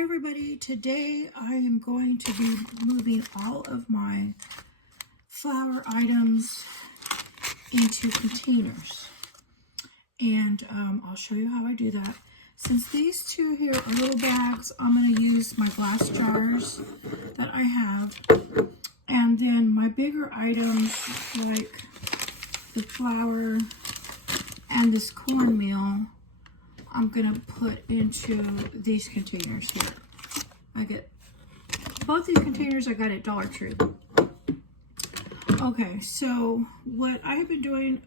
Hi everybody, today I am going to be moving all of my flour items into containers, and I'll show you how I do that. Since these two here are little bags, I'm going to use my glass jars that I have, and then my bigger items like the flour and this cornmeal I'm going to put into these containers here. I get both these containers I got at Dollar Tree. Okay, so what I've been doing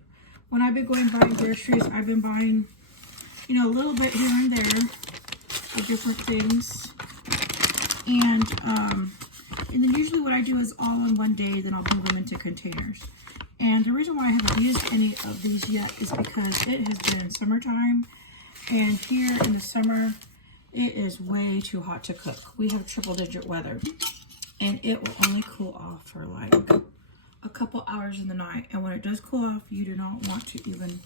when I've been going buying groceries, I've been buying, you know, a little bit here and there of different things. And then usually what I do is all in one day, then I'll move them into containers. And the reason why I haven't used any of these yet is because it has been summertime. And here in the summer, it is way too hot to cook. We have triple-digit weather, and it will only cool off for like a couple hours in the night. And when it does cool off, you do not want to even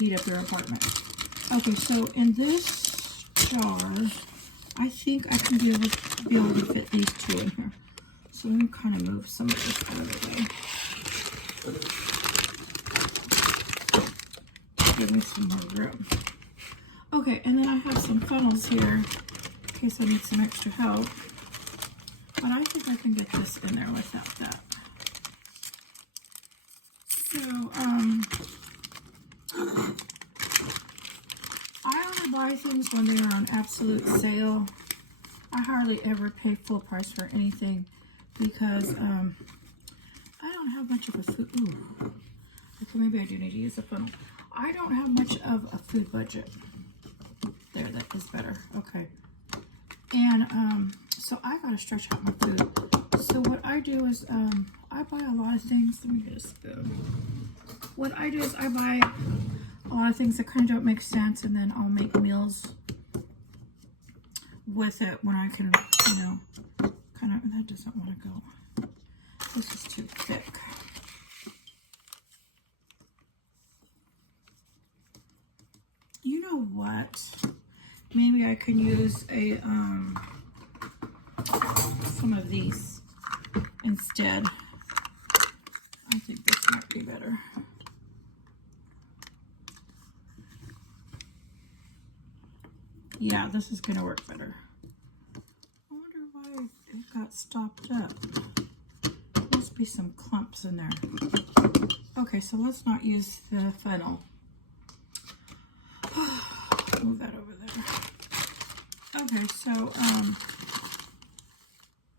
heat up your apartment. Okay, so in this jar, I think I can be able to fit these two in here. So let me kind of move some of this out of the way. Give me some more room. Okay, and then I have some funnels here in case I need some extra help. But I think I can get this in there without that. So, I only buy things when they are on absolute sale. I hardly ever pay full price for anything because I don't have much of a food. Ooh. Okay, maybe I do need to use a funnel. I don't have much of a food budget. There, that is better. Okay. And so I gotta stretch out my food. So what I do is I buy a lot of things. Let me get a spoon. What I do is I buy a lot of things that kind of don't make sense, and then I'll make meals with it when I can, you know, kind of. That doesn't want to go. This is too thick. You know what? Maybe I can use a some of these instead. I think this might be better. Yeah, this is gonna work better. I wonder why it got stopped up. There must be some clumps in there. Okay, so let's not use the funnel. Move that over there. Okay, so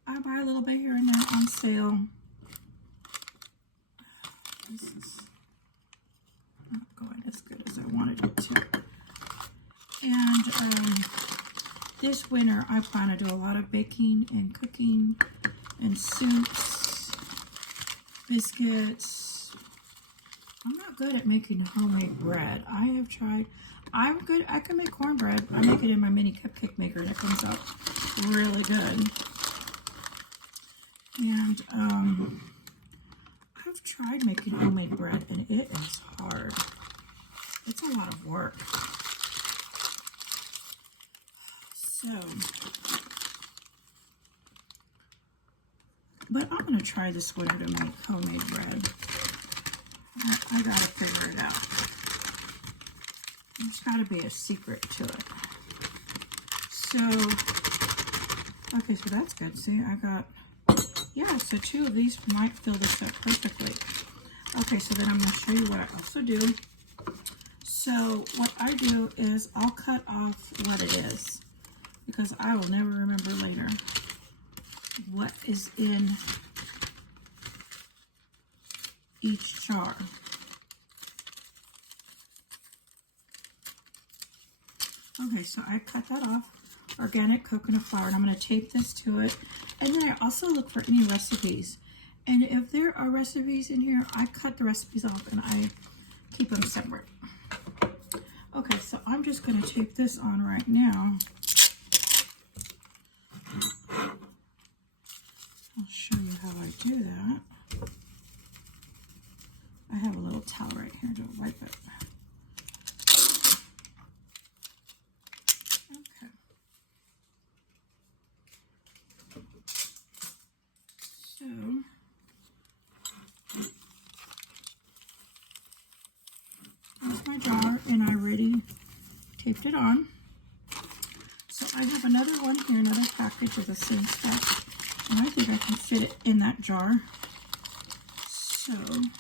I buy a little bit here and there on sale. This is not going as good as I wanted it to. And this winter I plan to do a lot of baking and cooking and soups, biscuits. I'm not good at making homemade bread. I have tried. I'm good. I can make cornbread. I make it in my mini cupcake maker, and it comes out really good. And I've tried making homemade bread, and it is hard. It's a lot of work. So, but I'm gonna try this winter to make homemade bread. I gotta figure it out. There's got to be a secret to it. So, okay, so that's good. See, I got, yeah, so two of these might fill this up perfectly. Okay, so then I'm going to show you what I also do. So, what I do is I'll cut off what it is, because I will never remember later what is in each jar. Okay, so I cut that off, organic coconut flour, and I'm going to tape this to it. And then I also look for any recipes. And if there are recipes in here, I cut the recipes off and I keep them separate. Okay, so I'm just going to tape this on right now. I'll show you how I do that. I have a little towel right here to wipe it. taped it on. So I have another one here, another package of the same stuff. And I think I can fit it in that jar. So I'm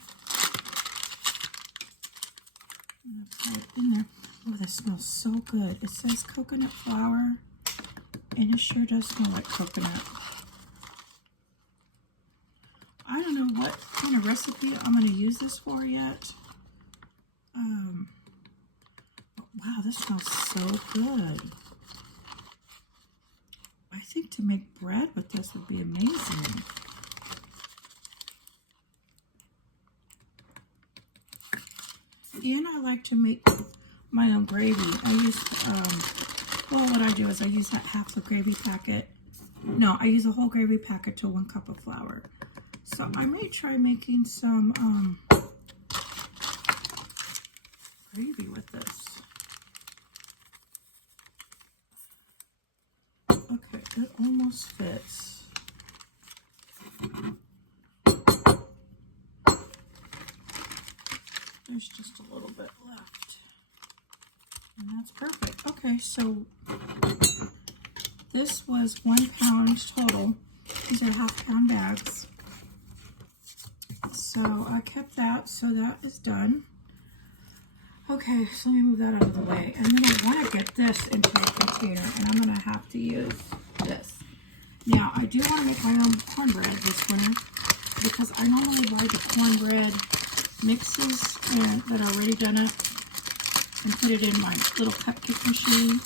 gonna put it in there. Oh, that smells so good. It says coconut flour, and it sure does smell like coconut. I don't know what kind of recipe I'm going to use this for yet. But wow, this smells so good. I think to make bread with this would be amazing. And I like to make my own gravy. I use, well, what I do is I use that half the gravy packet. No, I use a whole gravy packet to 1 cup of flour. So I may try making some gravy with this. Okay, it almost fits. There's just a little bit left. And that's perfect. Okay, so this was 1 pound total. These are 1/2 pound bags. So I kept that, so that is done. Okay, so let me move that out of the way. And then I want to get this into a container, and I'm going to have to use this. Now, I do want to make my own cornbread this winter, because I normally buy the cornbread mixes that are already done up and put it in my little cupcake machine,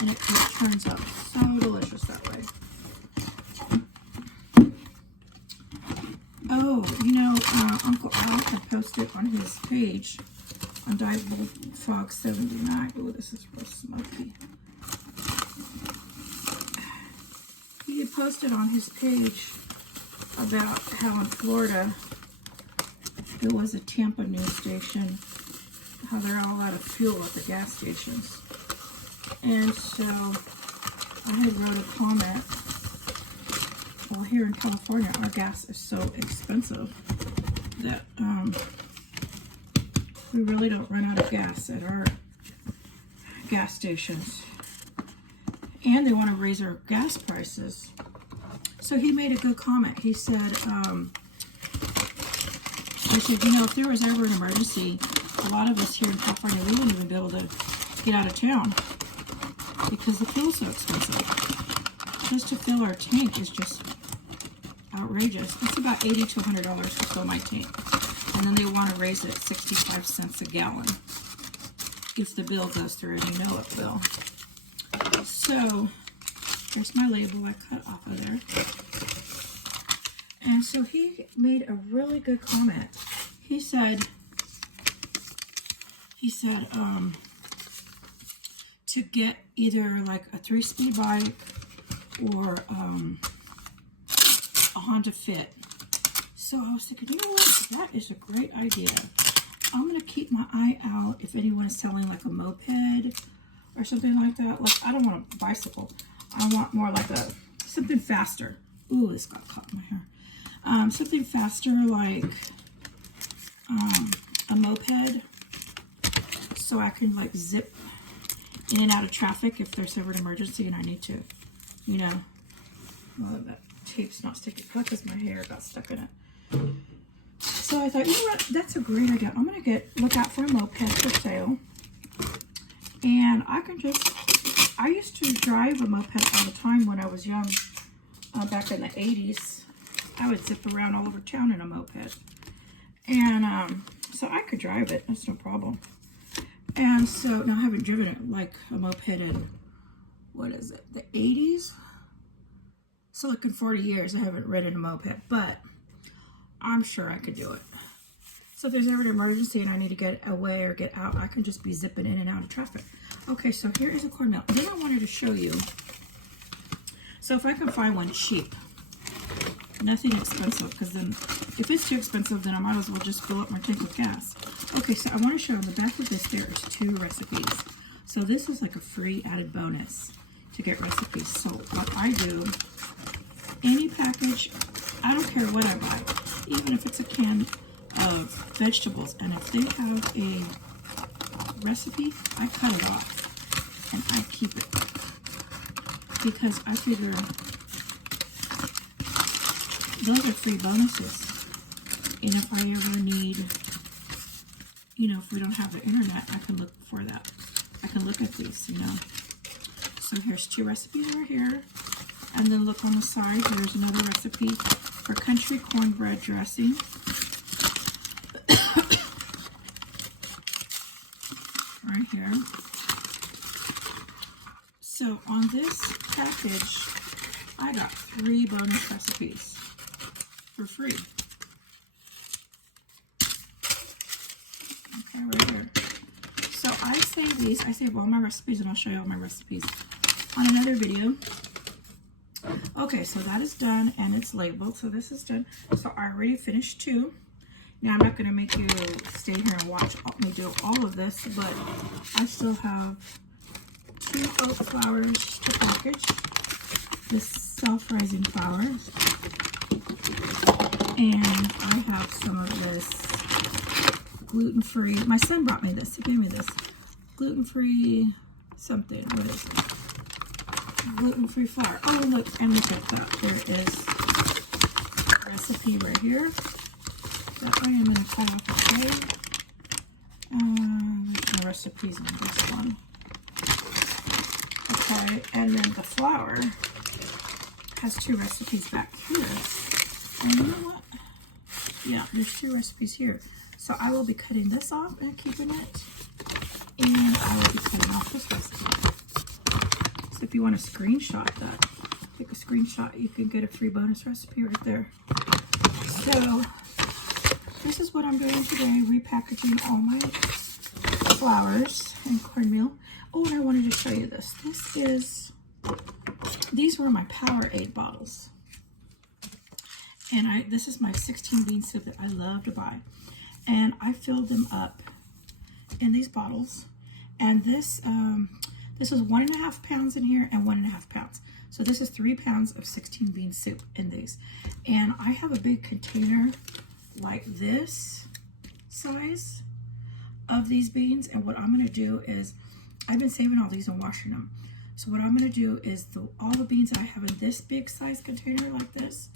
and it turns out so delicious that way. Oh, you know, Uncle Al had posted on his page on Dive Frog 79. Oh, this is real smoky. He had posted on his page about how in Florida there was a Tampa news station, how they're all out of fuel at the gas stations. And so I had wrote a comment. Well, here in California, our gas is so expensive that we really don't run out of gas at our gas stations. And they want to raise our gas prices. So he made a good comment. He said, I said, you know, if there was ever an emergency, a lot of us here in California, we wouldn't even be able to get out of town because the fuel's so expensive. Just to fill our tank is just outrageous. It's about $80 to $100 to fill my tank. And then they want to raise it 65 cents a gallon if the bill goes through, and you know it will. So, there's my label I cut off of there. And so he made a really good comment. He said, to get either like a 3-speed bike or a Honda Fit. So I was thinking, you know what, that is a great idea. I'm going to keep my eye out if anyone is selling like a moped or something like that. Like, I don't want a bicycle. I want more like something faster. Ooh, this got caught in my hair. Something faster like a moped, so I can like zip in and out of traffic if there's ever an emergency and I need to, you know. Well, that tape's not sticking because my hair got stuck in it. So I thought, you know what, that's a great idea. I'm going to look out for a moped for sale. And I can I used to drive a moped all the time when I was young, back in the 80s. I would zip around all over town in a moped. And so I could drive it, that's no problem. And so, now I haven't driven it like a moped in, what is it, the 80s? So like in 40 years I haven't ridden a moped, but I'm sure I could do it. So if there's ever an emergency and I need to get away or get out, I can just be zipping in and out of traffic. Okay, so here is a cornmeal. Then I wanted to show you, so if I can find one cheap, nothing expensive, because then if it's too expensive, then I might as well just fill up my tank with gas. Okay, so I want to show on the back of this, there is 2 recipes. So this is like a free added bonus to get recipes. So what I do, any package, I don't care what I buy, even if it's a can of vegetables, and if they have a recipe, I cut it off. and I keep it because I figure those are free bonuses. And if I ever need, you know, if we don't have the internet, I can look for that. I can look at these, you know. So here's 2 recipes right here. And then look on the side, here's another recipe for country cornbread dressing. Right here. So on this package, I got 3 bonus recipes for free. Okay, right here. So I save all my recipes, and I'll show you all my recipes on another video. Okay, so that is done, and it's labeled. So this is done. So I already finished 2. Now I'm not going to make you stay here and watch me do all of this, but I still have 2 oat flours to package. This self-rising flour. And I have some of this gluten-free. My son brought me this. He gave me this. Gluten-free something. What is it? Gluten-free flour. Oh, look, and look at that. There is a recipe right here that I am going to cut off today. There's no recipes on this one. Okay, and then the flour has 2 recipes back here. And you know what? Yeah, there's 2 recipes here. So I will be cutting this off and keeping it. And I will be cutting off this recipe. So if you want to screenshot that, take a screenshot, you can get a free bonus recipe right there. So this is what I'm doing today, repackaging all my flours and cornmeal. Oh, and I wanted to show you this. These were my Powerade bottles. And this is my 16 bean soup that I love to buy. And I filled them up in these bottles. And this is 1.5 pounds in here and 1.5 pounds. So this is 3 pounds of 16 bean soup in these. And I have a big container like this size of these beans. And what I'm going to do is, I've been saving all these and washing them. So what I'm going to do is all the beans that I have in this big size container like this,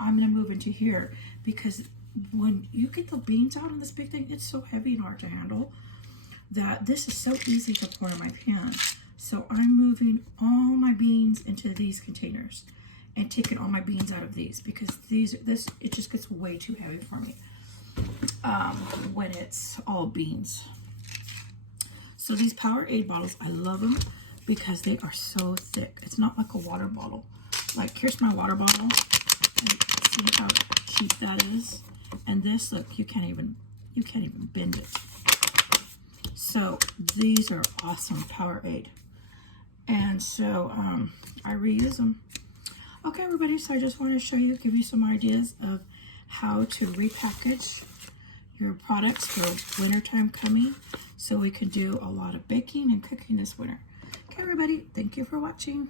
I'm going to move into here, because when you get the beans out in this big thing, it's so heavy and hard to handle that this is so easy to pour in my pan. So I'm moving all my beans into these containers and taking all my beans out of these, because it just gets way too heavy for me when it's all beans. So these Powerade bottles, I love them because they are so thick. It's not like a water bottle. Like, here's my water bottle. See how cheap that is? And this, look, you can't even bend it. So these are awesome Powerade. And so I reuse them. Okay, everybody, so I just want to show you, give you some ideas of how to repackage your products for wintertime coming, so we can do a lot of baking and cooking this winter. Okay, everybody, thank you for watching.